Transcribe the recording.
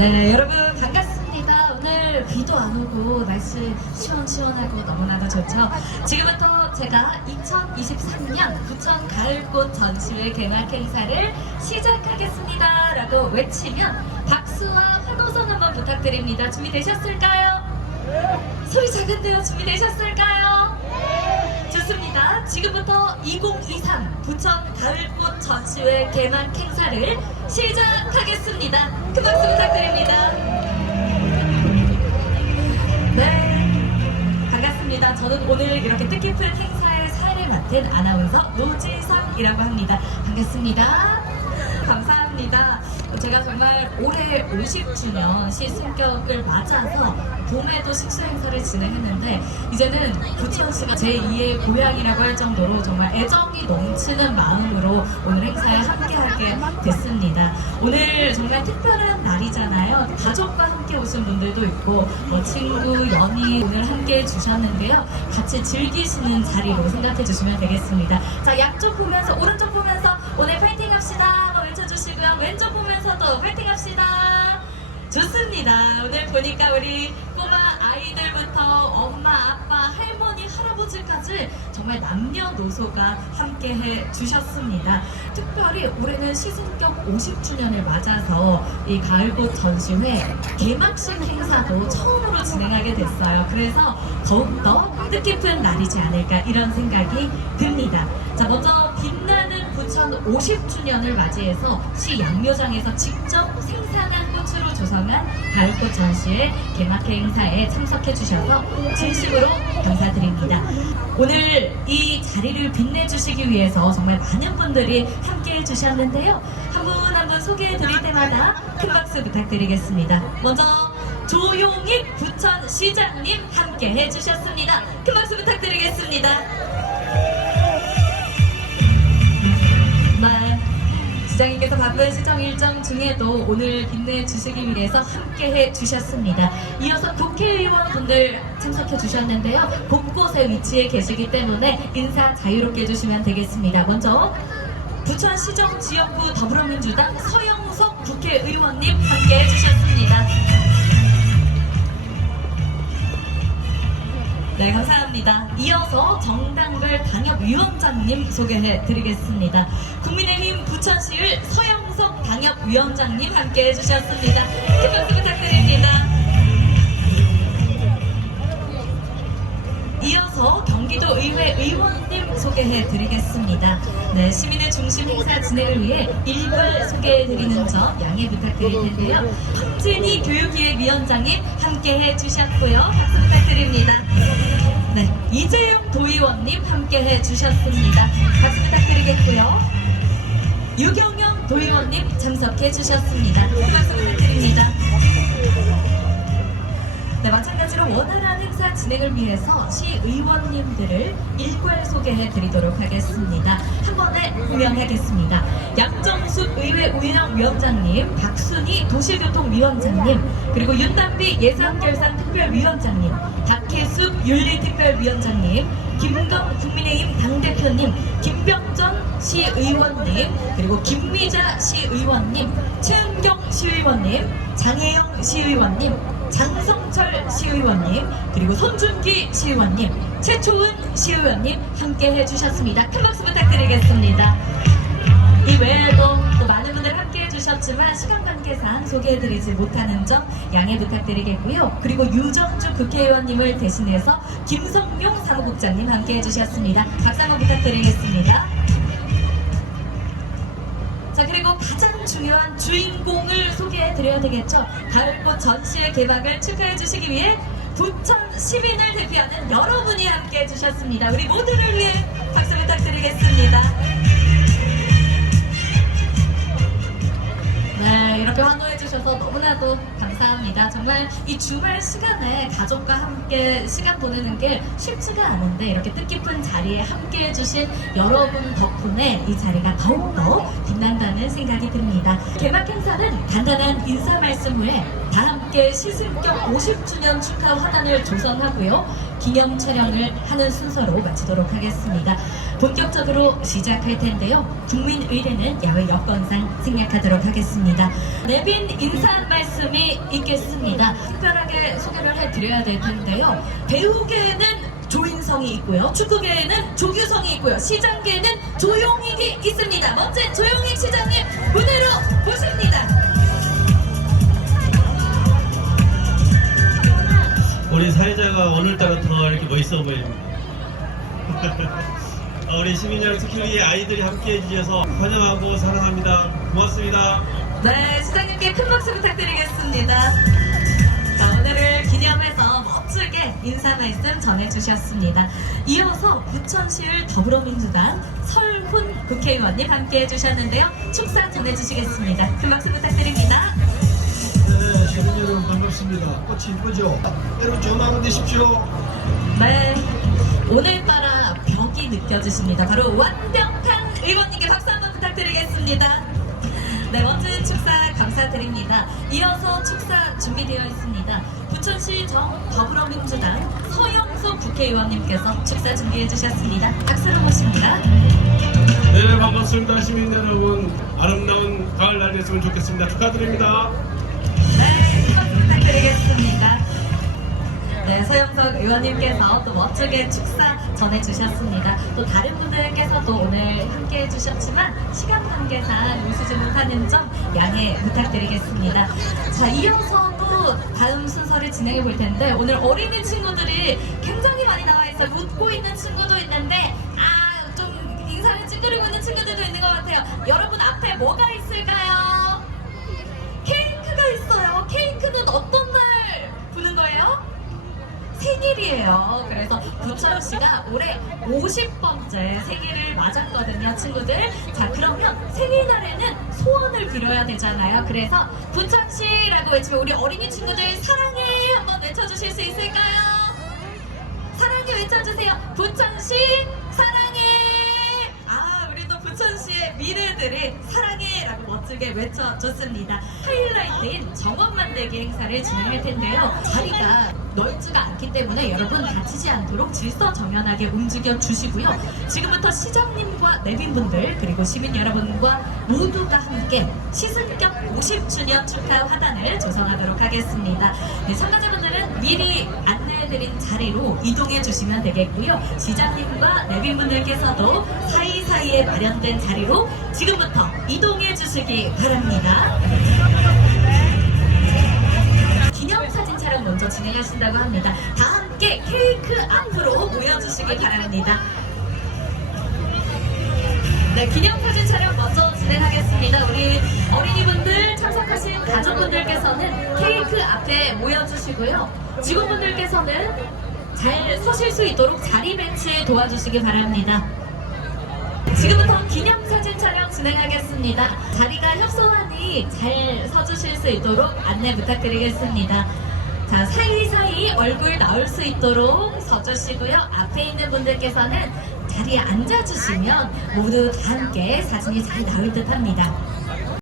네, 여러분 반갑습니다. 오늘 비도 안 오고 날씨 시원시원하고 너무나도 좋죠. 지금부터 제가 2023년 부천 가을꽃 전시회 개막 행사를 시작하겠습니다. 라고 외치면 박수와 환호성 한번 부탁드립니다. 준비되셨을까요? 소리 작은데요. 준비되셨을까요? 좋습니다. 지금부터 2023 부천 가을꽃 전시회 개막 행사를 시작하겠습니다. 큰 박수 부탁드립니다. 네. 반갑습니다. 저는 오늘 이렇게 뜻깊은 행사의 사회를 맡은 아나운서 노지성이라고 합니다. 반갑습니다. 감사합니다. 제가 정말 올해 50주년 시승격을 맞아서 봄에도 식수 행사를 진행했는데 이제는 부천시가 제2의 고향이라고 할 정도로 정말 애정이 넘치는 마음으로 오늘 행사에 함께하게 됐습니다. 오늘 정말 특별한 날이잖아요. 가족과 함께 오신 분들도 있고 뭐 친구, 연인 오늘 함께 해주셨는데요. 같이 즐기시는 자리로 생각해 주시면 되겠습니다. 자, 양쪽 보면서 오른쪽 보면서 오늘 파이팅 합시다. 한번 외쳐주시고요. 왼쪽 보면서도 파이팅 합시다. 좋습니다. 오늘 보니까 우리 꼬마 아이들부터 엄마, 아빠, 할머니, 할아버지까지 정말 남녀노소가 함께 해 주셨습니다. 특별히 올해는 시승격 50주년을 맞아서 이 가을꽃 전시회 개막식 행사도 처음으로 진행하게 됐어요. 그래서 더욱더 뜻깊은 날이지 않을까 이런 생각이 듭니다. 자, 먼저 빛나 는 부천 50주년을 맞이해서 시 양묘장에서 직접 생산한 꽃으로 조성한 가을꽃 전시회 개막 행사에 참석해 주셔서 진심으로 감사드립니다. 오늘 이 자리를 빛내주시기 위해서 정말 많은 분들이 함께 해주셨는데요. 한 분 한분 소개해 드릴 때마다 큰 박수 부탁드리겠습니다. 먼저 조용익 부천시장님 함께 해주셨습니다. 큰 박수 부탁드리겠습니다. 바쁜 시정 일정 중에도 오늘 빛내주시기 위해서 함께 해 주셨습니다. 이어서 국회의원 분들 참석해 주셨는데요. 곳곳에 위치해 계시기 때문에 인사 자유롭게 해주시면 되겠습니다. 먼저 부천 시정 지역구 더불어민주당 서영석 국회의원님 함께 해 주셨습니다. 네, 감사합니다. 이어서 정당별 당협위원장님 소개해 드리겠습니다. 국민의힘 부천시을 서영 석 당협위원장님 함께 해주셨습니다. 큰 박수 부탁드립니다. 이어서 경기도 의회 의원님 소개해 드리겠습니다. 네, 시민의 중심 행사 진행을 위해 일괄 소개해 드리는 점 양해 부탁드릴 텐데요. 황진희 교육기획위원장님 함께 해 주셨고요. 박수 부탁드립니다. 네, 이재용 도의원님 함께 해 주셨습니다. 박수 부탁드리겠고요. 유경영 도의원님 참석해 주셨습니다. 박수 부탁드립니다. 네, 마찬가지로 원활한 행사 진행을 위해서 시의원님들을 일괄 소개해 드리도록 하겠습니다. 한 번에 호명하겠습니다. 양정숙 의회 운영위원장님, 박순희 도시교통위원장님, 그리고 윤담비 예산결산특별위원장님, 박혜숙 윤리특별위원장님, 김경 국민의힘 당대표님, 김병전 시의원님, 그리고 김미자 시의원님, 최은경 시의원님, 장혜영 시의원님, 장성철 시의원님, 그리고 손준기 시의원님, 최초은 시의원님 함께 해주셨습니다. 큰 박수 부탁드리겠습니다. 이 외에도 또 많은 분들 함께 해주셨지만 시간 관계상 소개해드리지 못하는 점 양해 부탁드리겠고요. 그리고 유정주 국회의원님을 대신해서 김성용 사무국장님 함께 해주셨습니다. 박수 한번 부탁드리겠습니다. 자 그리고 가장 중요한 주인공을 소개해 드려야 되겠죠. 가을꽃 전시회 개막을 축하해 주시기 위해 부천 시민을 대표하는 여러분이 함께 해주셨습니다. 우리 모두를 위해 박수 부탁드리겠습니다. 환호해 주셔서 너무나도 감사합니다. 정말 이 주말 시간에 가족과 함께 시간 보내는 게 쉽지가 않은데 이렇게 뜻깊은 자리에 함께 해주신 여러분 덕분에 이 자리가 더욱더 빛난다는 생각이 듭니다. 개막 행사는 간단한 인사 말씀 후에 다음 함께 시승격 50주년 축하 화단을 조성하고요. 기념 촬영을 하는 순서로 마치도록 하겠습니다. 본격적으로 시작할 텐데요. 국민의례는 야외 여건상 생략하도록 하겠습니다. 내빈 인사 말씀이 있겠습니다. 특별하게 소개를 해드려야 될 텐데요. 배우계에는 조인성이 있고요. 축구계에는 조규성이 있고요. 시장계에는 조용익이 있습니다. 먼저 조용익 시장님 무대로 모십니다. 우리 사회자가 오늘따라 더 이렇게 멋있어 보입니다. 어, 우리 시민 여러분, 특히 아이들이 함께 해주셔서 환영하고 사랑합니다. 고맙습니다. 네, 시장님께 큰 박수 부탁드리겠습니다. 자, 오늘을 기념해서 멋지게 인사 말씀 전해주셨습니다. 이어서 부천시를 더불어민주당 설훈 국회의원님 함께 해주셨는데요. 축사 전해주시겠습니다. 큰 박수 부탁드립니다. 네, 시민 여러분 반갑습니다. 꽃이 이쁘죠? 여러분 좋은 하루 되십시오. 네, 오늘따라 벽이 느껴지십니다. 바로 완벽한 의원님께 박수 한번 부탁드리겠습니다. 네, 멋진 축사 감사드립니다. 이어서 축사 준비되어 있습니다. 부천시 정 더불어민주당 서영석 국회의원님께서 축사 준비해 주셨습니다. 박수로 모십니다. 네, 반갑습니다. 시민 여러분. 아름다운 가을 날 됐으면 좋겠습니다. 축하드립니다. 부탁드리겠습니다. 네, 서영석 의원님께서 또 멋지게 축사 전해주셨습니다. 또 다른 분들께서도 오늘 함께 해주셨지만 시간 관계상 오시지 못하는 점 양해 부탁드리겠습니다. 자, 이어서 또 다음 순서를 진행해 볼 텐데 오늘 어린이 친구들이 굉장히 많이 나와 있어요. 웃고 있는 친구도 있는데 아, 좀 인사를 찌그리고 있는 친구들도 있는 것 같아요. 여러분 앞에 뭐가 있을까요? 생일이에요. 그래서 부천시가 올해 50번째 생일을 맞았거든요, 친구들. 자, 그러면 생일날에는 소원을 빌어야 되잖아요. 그래서 부천시라고 외치면 우리 어린이 친구들 사랑해 한번 외쳐주실 수 있을까요? 사랑해 외쳐주세요. 부천시 사랑해. 아, 우리 또 부천시의 미래들이 사랑해라고 멋지게 외쳐줬습니다. 하이라이트인 정원 만들기 행사를 진행할 텐데요. 자리가 넓지가 않기 때문에 여러분 다치지 않도록 질서 정연하게 움직여 주시고요. 지금부터 시장님과 내빈분들 그리고 시민 여러분과 모두가 함께 시승격 50주년 축하 화단을 조성하도록 하겠습니다. 네, 참가자분들은 미리 안내해드린 자리로 이동해 주시면 되겠고요. 시장님과 내빈분들께서도 사이사이에 마련된 자리로 지금부터 이동해 주시기 바랍니다. 진행하신다고 합니다. 다 함께 케이크 앞으로 모여주시기 바랍니다. 네, 기념사진 촬영 먼저 진행하겠습니다. 우리 어린이분들 참석하신 가족분들께서는 케이크 앞에 모여주시고요. 직원분들께서는 잘 서실 수 있도록 자리 배치 도와주시기 바랍니다. 지금부터 기념사진 촬영 진행하겠습니다. 자리가 협소하니 잘 서주실 수 있도록 안내 부탁드리겠습니다. 자, 사이사이 얼굴 나올 수 있도록 서주시고요. 앞에 있는 분들께서는 자리에 앉아주시면 모두 다 함께 사진이 잘 나올 듯 합니다.